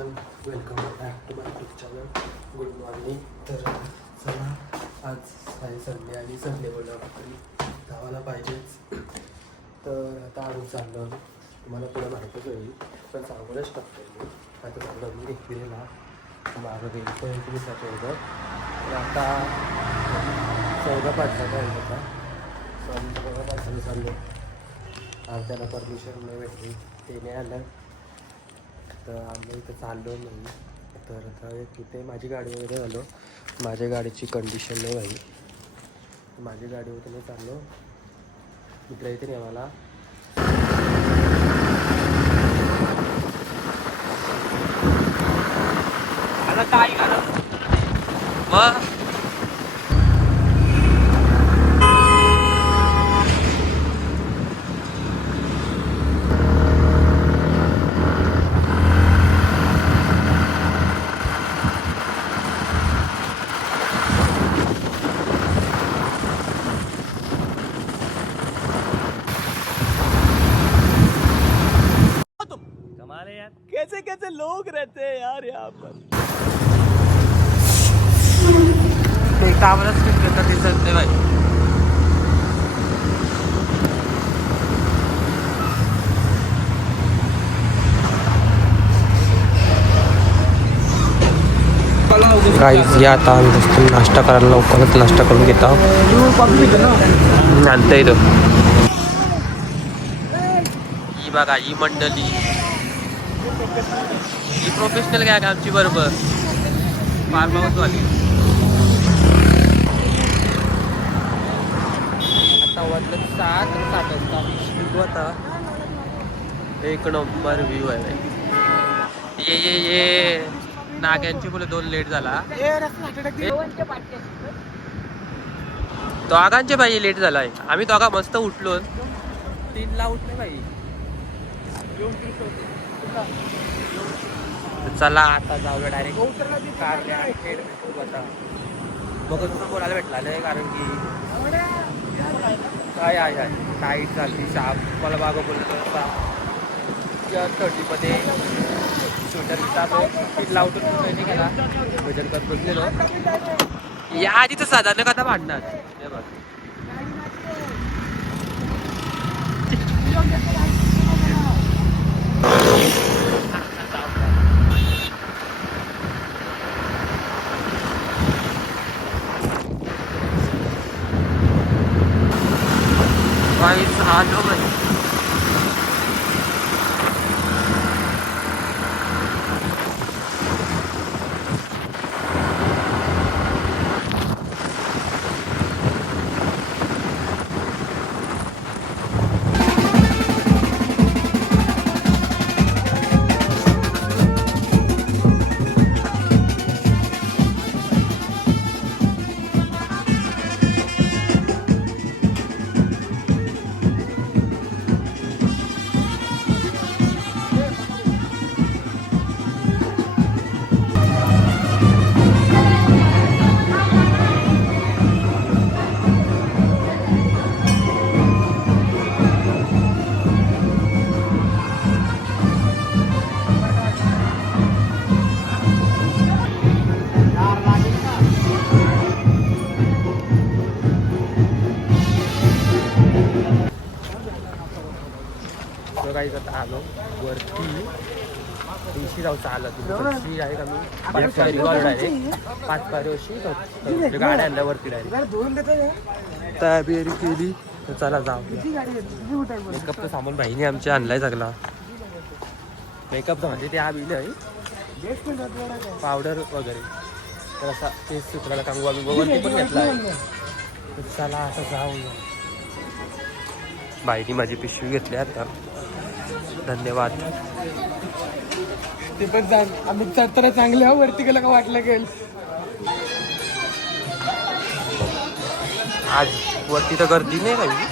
Everyone, welcome back to my YouTube channel. Good morning. तर चला, आज आहे संडे आणि संडे बोलला तरी धावायला पाहिजेच. तर आता आम्ही चाललो, तुम्हाला पुढं माहीतच होईल पण सांगूनच टाकतो मी. आता चाललो मी फिरेला मागं गेली तर तुम्ही होतं. तर आता 14:05 टाईम होता. सॉरी 14:05 चाललो. आज त्याला परमिशन नाही भेटली, ते नाही आलं. तर आम्ही इथं चाललो नाही. तर आता तिथे माझी गाडी वगैरे झालो. माझ्या गाडीची कंडिशन नाही भाई. माझी गाडी होती मी चाललो इकडे इथे नाही मला. आता काय घालत मग कैसे कैसे लोग रहते हैं यार यहाँ पर. ते कामच फिरत दिसत नाही भाई. गाईज या आता आम्ही बसतो नाश्ता करायला. लवकरच नाश्ता करून घेत आहोत. आणता येतो ही बघा, ही मंडळी ही प्रोफेशनल काय आमची बरोबर फार्म हाऊसवाली. आता वाटलं 7 वाजता निघू. आता एक नंबर व्ह्यू आहे. ये नाग्यांची मुलं 2 लेट झाला. दोघांचे बाई लेट झालाय. आम्ही दोघा मस्त उठलो. 3ला उठले बाई. चला आता जाऊया डायरेक्ट कारने. आता मग तुझं बोलायला भेटला नाही कारण की काय आहे टाईट झाली. शाप मला मागं बोललं तर 30मध्ये शूटर जातो. किटला उठून नाही गेला. भजन करत बसलेलो. या आधी तर साधारण कथा भांडणार. हे बघ आलो भाई. काही आता आलो वरती. दिवशी जाऊ चालत तुमची आहे का मी 5 पायरी वर डायरेक्ट 5 पायरी अशी गाड्या आणल्या वरती डायरेक्ट तयारी केली. तर चला जाऊ. मेकअपचं सामान बाईने आमच्या आणलाय सगळा. मेकअपचं म्हणजे ते हा बिल आहे पावडर वगैरे. तर असा तेच सुत्राला कांगू आम्ही वरती पण घेतला आहे. तर चला आता जाऊया. बाईने माझी पिशवी घेतली आता. धन्यवाद. ते पण सांग आम्ही चढताना चांगले वरती गेलं का वाटलं गेल. आज वरती तर गर्दी नाही काही.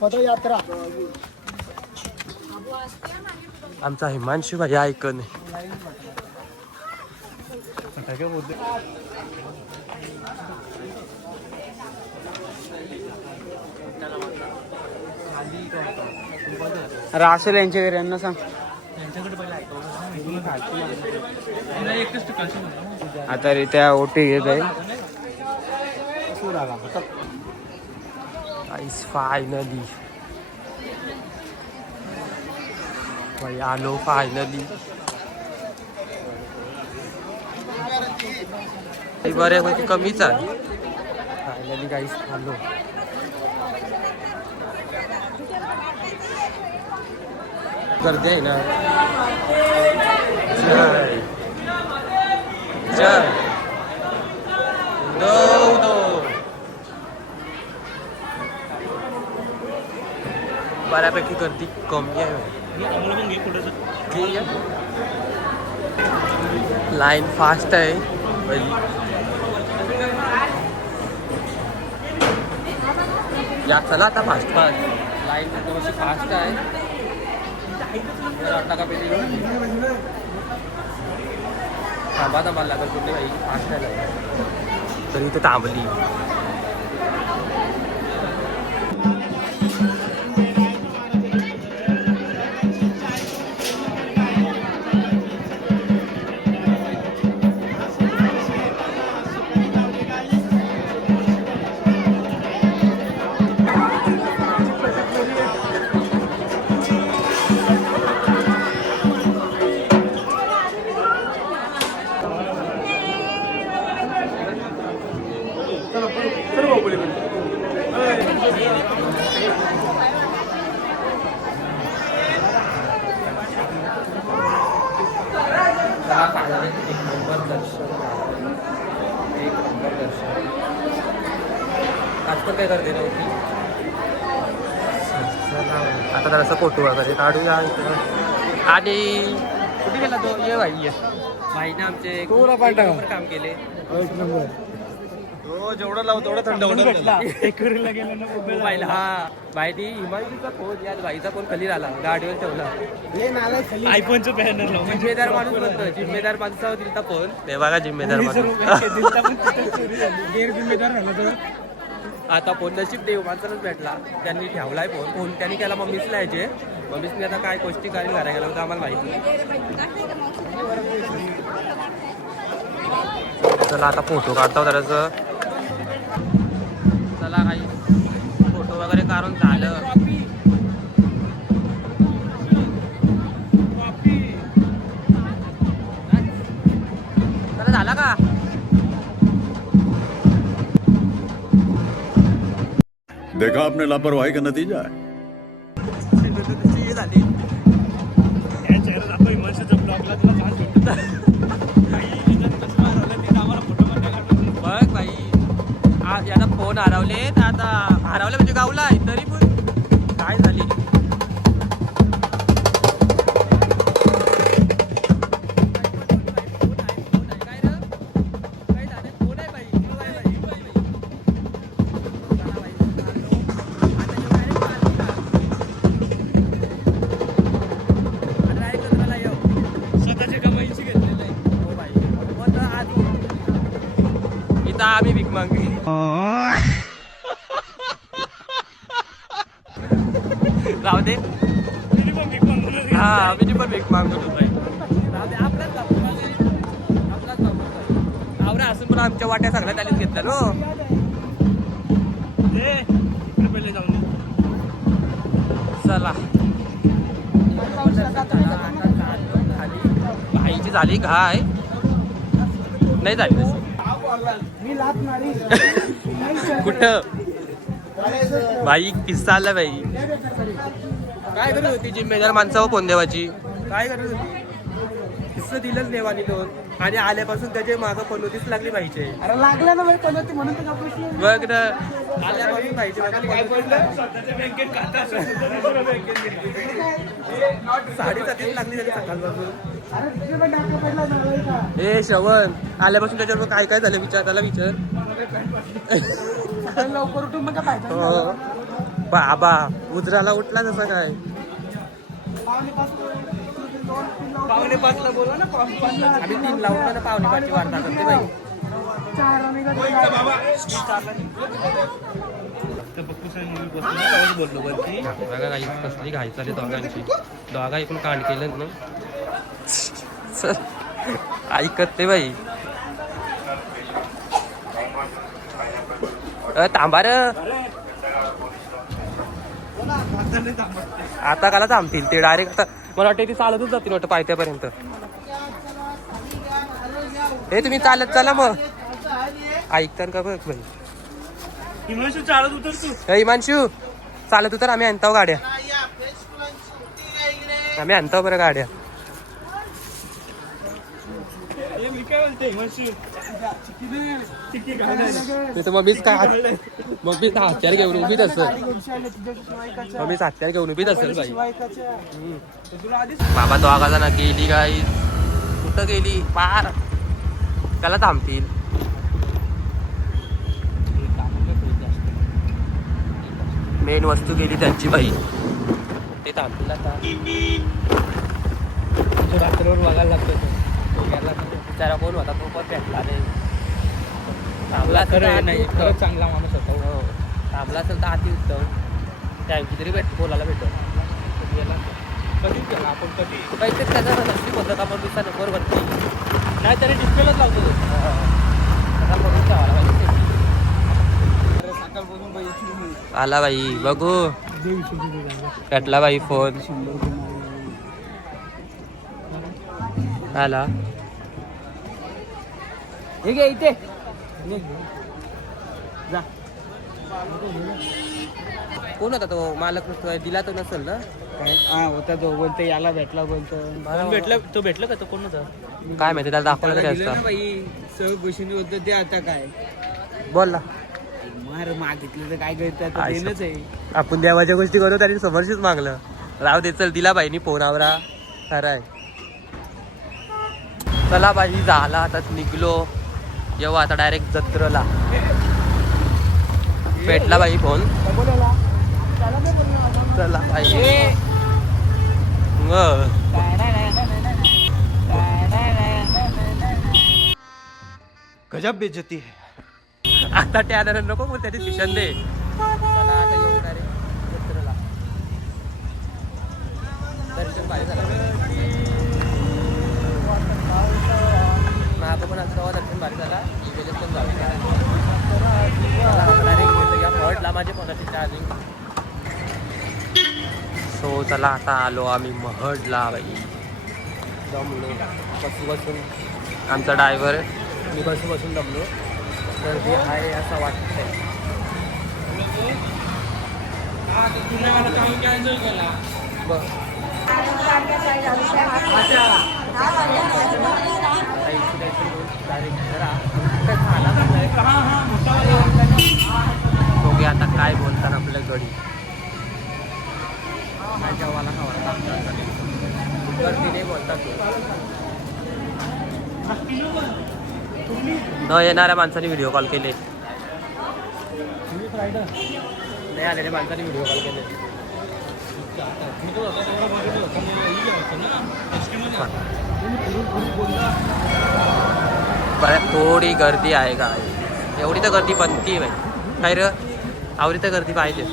पदयात्रा आमचा हिमांशू भाई ऐकन रासेल यांच्या घरी यांना सांग. आता रे त्या ओटी घेत आहे. गाईस फायनली भाई आलो फायनली. बऱ्यापैकी कमीच आहे. फायनली गाईस आलो. गर्दी आहे ना. जय दो बऱ्यापैकी गर्दी कमी आहे. लाईन फास्ट आहे. या चला आता फास्ट लाईन थोडीशी फास्ट आहे. का थांबा थांबायला लागत कुठे काही फास्ट नाही लागत तरी इथे थांबली. काय करते नव्हती. आता जरासा फोटो वगैरे काढूया इथं. आणि कुठे गेला तो. ये भाई ये भाईने आमचे काम केले. जेवढं लावतो तेवढं थंड मोबाईल हा भाईनी हिमांशूचा फोन या भाईचा फोन खाली राहिला गाडीवर ठेवला. आयफोनचं बॅनर लावून जिम्मेदार माणूस म्हणतो. जिम्मेदार माणसावर दिलता फोन ते बघा. जिम्मेदार आता फोन नशीब देव माणसालाच भेटला. त्यांनी ठेवलाय फोन त्यांनी केला मम्मीच लायचे. मम्मीसनी आता काय गोष्टी करेल घरा गेला होता आम्हाला माहिती. चला आता फोटो काढतो जरासं. चला काही फोटो वगैरे काढून झालं. चला झाला का. देखा आपने लापरवाही का नतीजा है. बघ भाई आज याला फोन हरवले. आता हरवले म्हणजे गावला आहे तरी पण काय झाली. आम्ही भीक मागली. राहू दे. हा मी पण भीक मागतो. आपलाच आवरा असून पण आमच्या वाट्या सगळ्यात आलीच घेतल्या नो. चला भाईची झाली घाय नाही झाली तशी. कुठं भाई किस्सा आला भाई. काय करत होती जिम्मेदार माणसावर फोन देवाची. काय करत होती नुसतं दिलं देवानी दोन आणि आल्यापासून त्याचे मागं पनोतीच लागली पाहिजे. अरे लागला ना पनोती म्हणून तर प्रश्न. बघ ना आल्यापासून पाहिजे साडेसातीच लागली त्याची सकाळपासून. ए श्रवण आल्यापासून त्याच्यावर काय काय झालं विचार त्याला विचार. लवकर उठून मग काय हो. बाबा उजराला उठला जसं काय. पावणे पाचला बोला ना. आम्ही 3 ला उठलो ना पावणे 5ची वार्ता करते बाई. बघा काही कसली घाई चालली दोघांची. दोघा ऐकून कांड केलं ना ऐकत ते बाई. थांबा र आता काला थांबतील ते डायरेक्ट. आता मला वाटतं ती चालतच जातील वाटतं पायथ्यापर्यंत. हे तुम्ही चालत चला मग ऐकतात का बघ भाई. हिमांशू चालत उतर तू. हिमांशू चालत उतर. आम्ही आणताव गाड्या. आम्ही आणताव बरं गाड्या. मी काय बोलते हिमांशू मम्मीच काय मम्मीच हत्यार घेऊन उभीच असेल. मम्मीच हत्यार घेऊन उभीच असेल बाई. बाबा दोघा ना गेली गाई. कुठं गेली पार त्याला थांबतील. मेन वस्तू गेली त्यांची बाई. ते थांबतील आता. रात्रभर बघायला लागतो बिचारा कोण होता तो पण भेटला नाही. थांबला नाही खरंच चांगला माणूस होता. हो थांबला असेल तर अति उत्तम. टँकी तरी बोलायला भेटतो. कधीच गेला आपण कधी पैसे त्याचा नसली पद्धत आपण दिवसाने बरोबर नाही तरी डिस्प्लेलाच लावतो. करून ठेवायला पाहिजे. सकाळपासून आला बाई बघू भेटला बाई फोन आला. हे घे इथे जा. कोण होता तो मालक दिला तो नसेल ना. हा होता तो बोलतो याला भेटला बोलतो. भेटला तो भेटला का तो कोण होता काय माहिती त्याला दाखवलं तरी असतं. सगळं गोष्टी होतं ते आता काय बोल ना. मार मागितलं तर काय करतात देणंच आहे. आपण देवाच्या गोष्टी करू त्यांनी समोरशीच मागलं. राव दे चल दिला बाईनी फोन आवरा खरं आहे. चला बाई झाला आता निघलो. येऊ आता डायरेक्ट जत्रला. भेटला बाई फोन. चला बाई गजब बेइज्जती है. आता त्या नको मग त्याची ट्युशन दे. चला आता येऊ डायरेक्ट जत्रेला. दर्शन भारी झालं. मागं पण आता दर्शन भारी झाला. इकडे पण जाऊ डायरेक्ट या महडला माझे फोनाची चार्जिंग. सो चला आता आलो आम्ही महडला बाई. दमलो बसून. आमचा ड्रायव्हर मी बसून दमलो. गर्दी आहे असं वाटतंय. बघूया आता काय बोलतात आपल्या गडी. जेवायला खावायला गर्दी नाही बोलतात. न येणाऱ्या माणसाने व्हिडिओ कॉल केले. नाही आलेल्या माणसाने व्हिडिओ कॉल केले. बरं थोडी गर्दी आहे का. एवढी तर गर्दी बनती बाई. काय र आवडी तर गर्दी पाहिजे.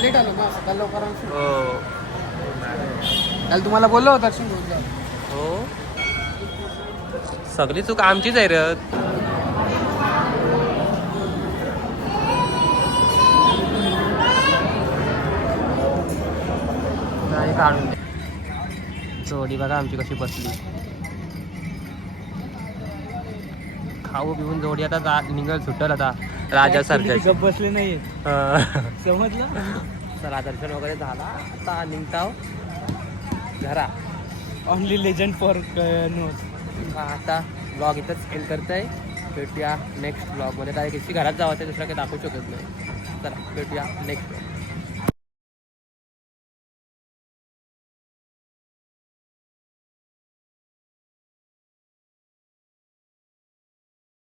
लेट आलो ना सकाळ लवकर. हो काल तुम्हाला बोललो होता दर्शन घेऊन जा. हो सगळी चूक आमचीच आहे र. नाही काढून जोडी बघा आमची कशी बसली. खाऊ पिऊन जोडी आता निघल सुटल आता राजा सरकार. गप बसले नाही समजलं. चला दर्शन वगैरे झाला. आता निघताव घरा. Only legend for note. आता ब्लॉग इथंच एंड करताय. भेटूया नेक्स्ट ब्लॉगमध्ये. काय किती घरात जावं ते दुसरं काही दाखवू शकत नाही. चला भेटूया नेक्स्ट ब्लॉग.